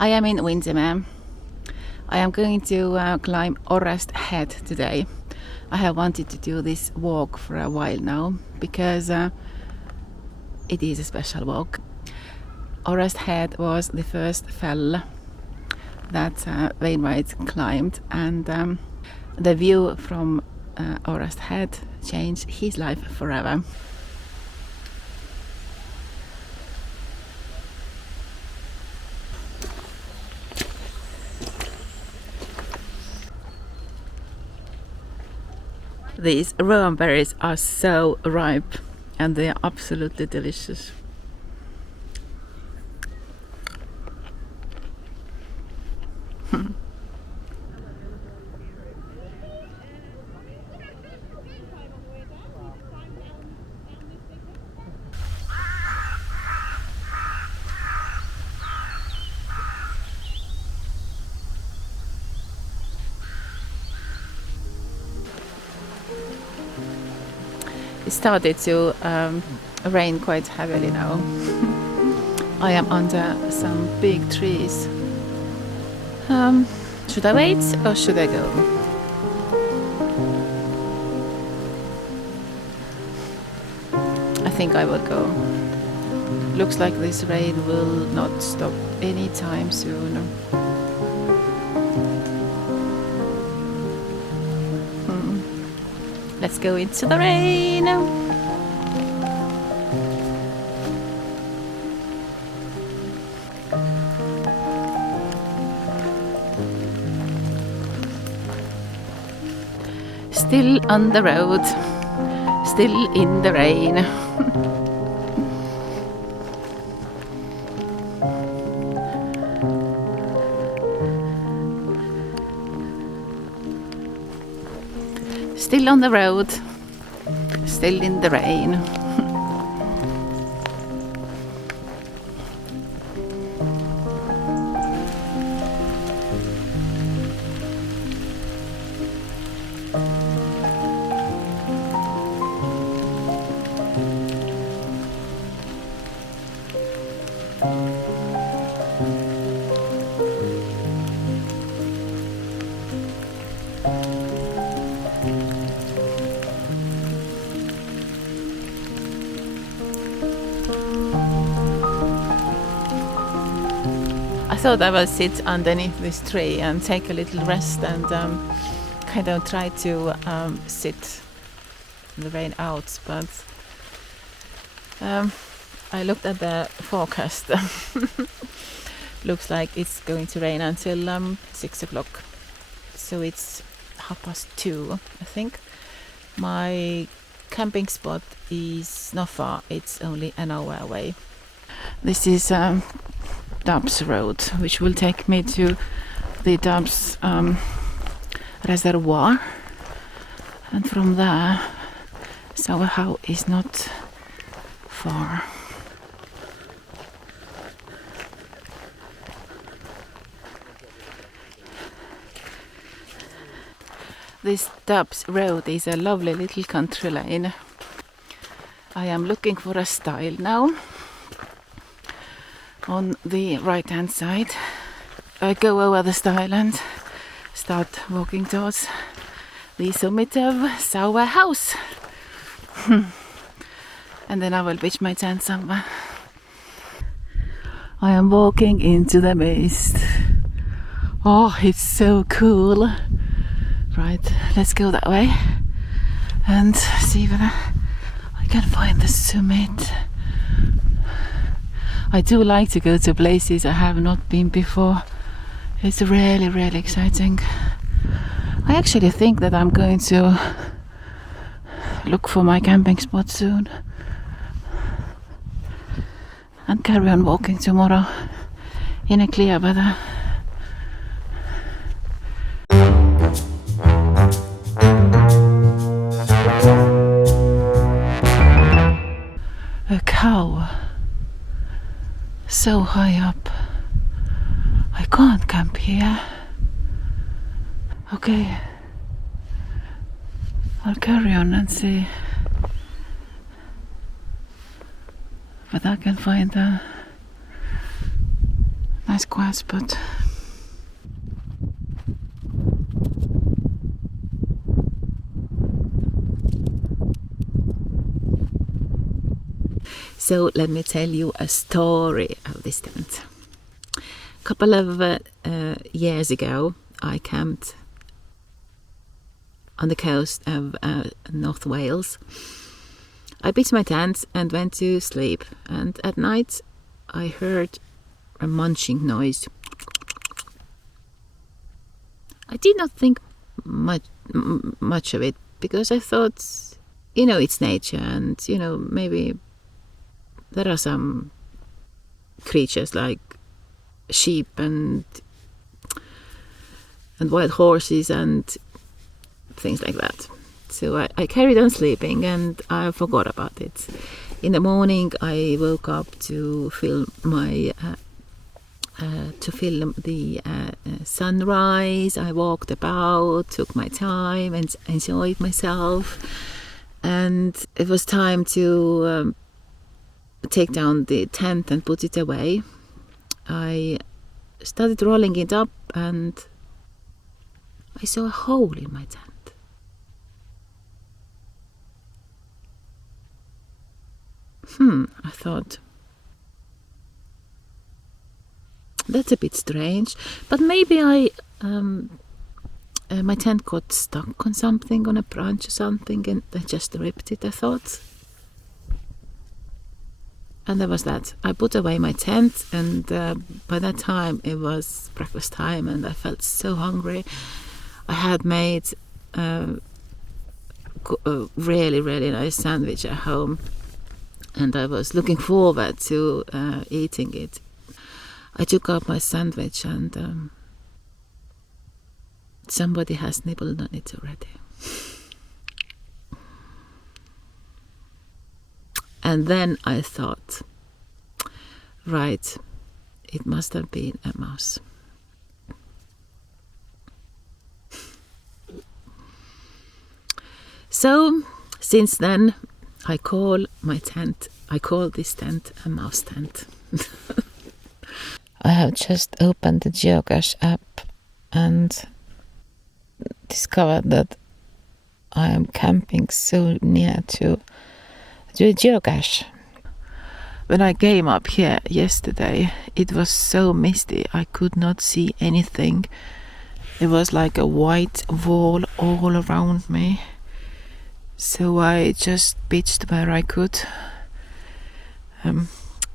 I am in Windermere. I am going to climb Orrest Head today. I have wanted to do this walk for a while now because it is a special walk. Orrest Head was the first fell that Wainwright climbed, and the view from Orrest Head changed his life forever. These rowan berries are so ripe and they are absolutely delicious. It started to rain quite heavily now. I am under some big trees. Should I wait or should I go? I think I will go. Looks like this rain will not stop anytime soon. Let's go into the rain. Still on the road, still in the rain. Still on the road, still in the rain. I thought I will sit underneath this tree and take a little rest and kind of try to sit the rain out, but I looked at the forecast. Looks like it's going to rain until 6 o'clock, so it's 2:30, I think. My camping spot is not far, it's only an hour away. This is Dobbs Road, which will take me to the Dobbs Reservoir, and from there Sour Hawse is not far. This Dobbs Road is a lovely little country lane. I am looking for a stile now. On the right hand side, I go over the stile and start walking towards the summit of Sour Hawse. And then I will pitch my tent somewhere. I am walking into the mist. Oh, it's so cool. Right, let's go that way and see whether I can find the summit. I do like to go to places I have not been before. It's really, really exciting. I actually think that I'm going to look for my camping spot soon and carry on walking tomorrow in a clear weather. A cow. So high up. I can't camp here. Okay. I'll carry on and see whether I can find a nice nice quiet spot. So let me tell you a story of this tent. A couple of years ago, I camped on the coast of North Wales. I pitched my tent and went to sleep, and at night I heard a munching noise. I did not think much of it, because I thought, it's nature, and maybe there are some creatures like sheep and wild horses and things like that. So I carried on sleeping, and I forgot about it. In the morning, I woke up to film the sunrise. I walked about, took my time, and enjoyed myself. And it was time to take down the tent and put it away. I started rolling it up, and I saw a hole in my tent. I thought, that's a bit strange, but maybe my tent got stuck on something, on a branch or something, and I just ripped it, I thought. And that was that. I put away my tent, and by that time it was breakfast time, and I felt so hungry. I had made a really, really nice sandwich at home, and I was looking forward to eating it. I took out my sandwich, and somebody has nibbled on it already. And then I thought, right, it must have been a mouse. So, since then, I call this tent a mouse tent. I have just opened the Geocache app and discovered that I am camping so near to a geocache. When I came up here yesterday, it was so misty, I could not see anything. It was like a white wall all around me. So I just pitched where I could.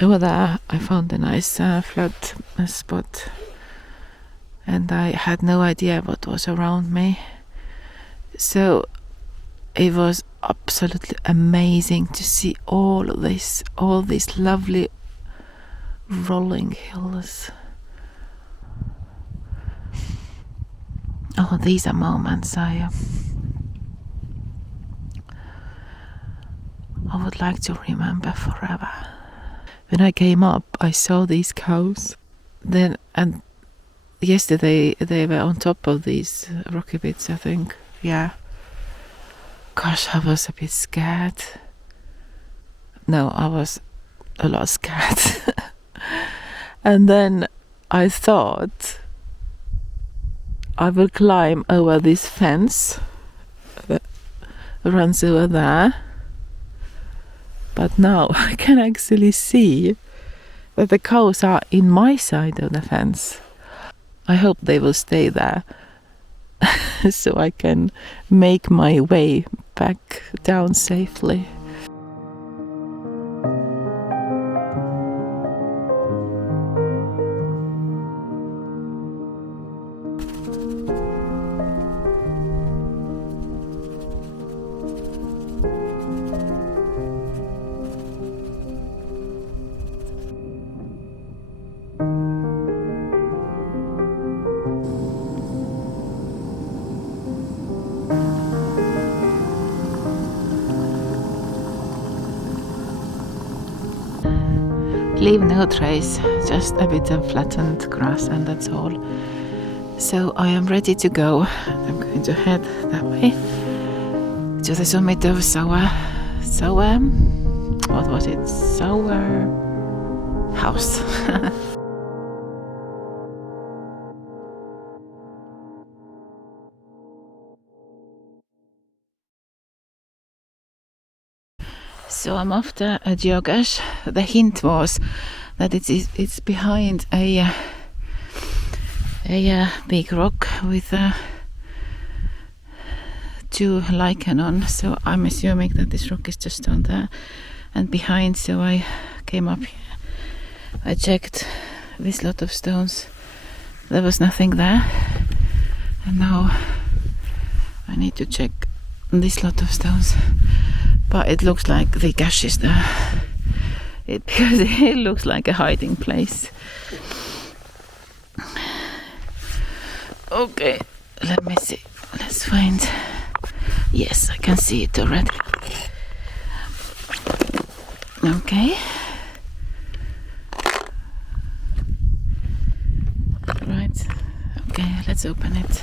Over there I found a nice flat spot, and I had no idea what was around me. So it was absolutely amazing to see all these lovely rolling hills. Oh, these are moments I would like to remember forever. When I came up, I saw these cows. And yesterday they were on top of these rocky bits, I think. Yeah. Gosh, I was a bit scared. No, I was a lot scared. And then I thought I will climb over this fence that runs over there. But now I can actually see that the cows are in my side of the fence. I hope they will stay there so I can make my way back down safely. Leave no trace, just a bit of flattened grass, and that's all. So I am ready to go. I'm going to head that way to the summit of Sour Hawse. So I'm after a geocache. The hint was that it's behind a big rock with two lichen on. So I'm assuming that this rock is just on there and behind. So I came up here. I checked this lot of stones. There was nothing there. And now I need to check this lot of stones. But it looks like the cache is there. Because it looks like a hiding place. Okay, let me see. Let's find. Yes, I can see it already. Okay. Right. Okay, let's open it.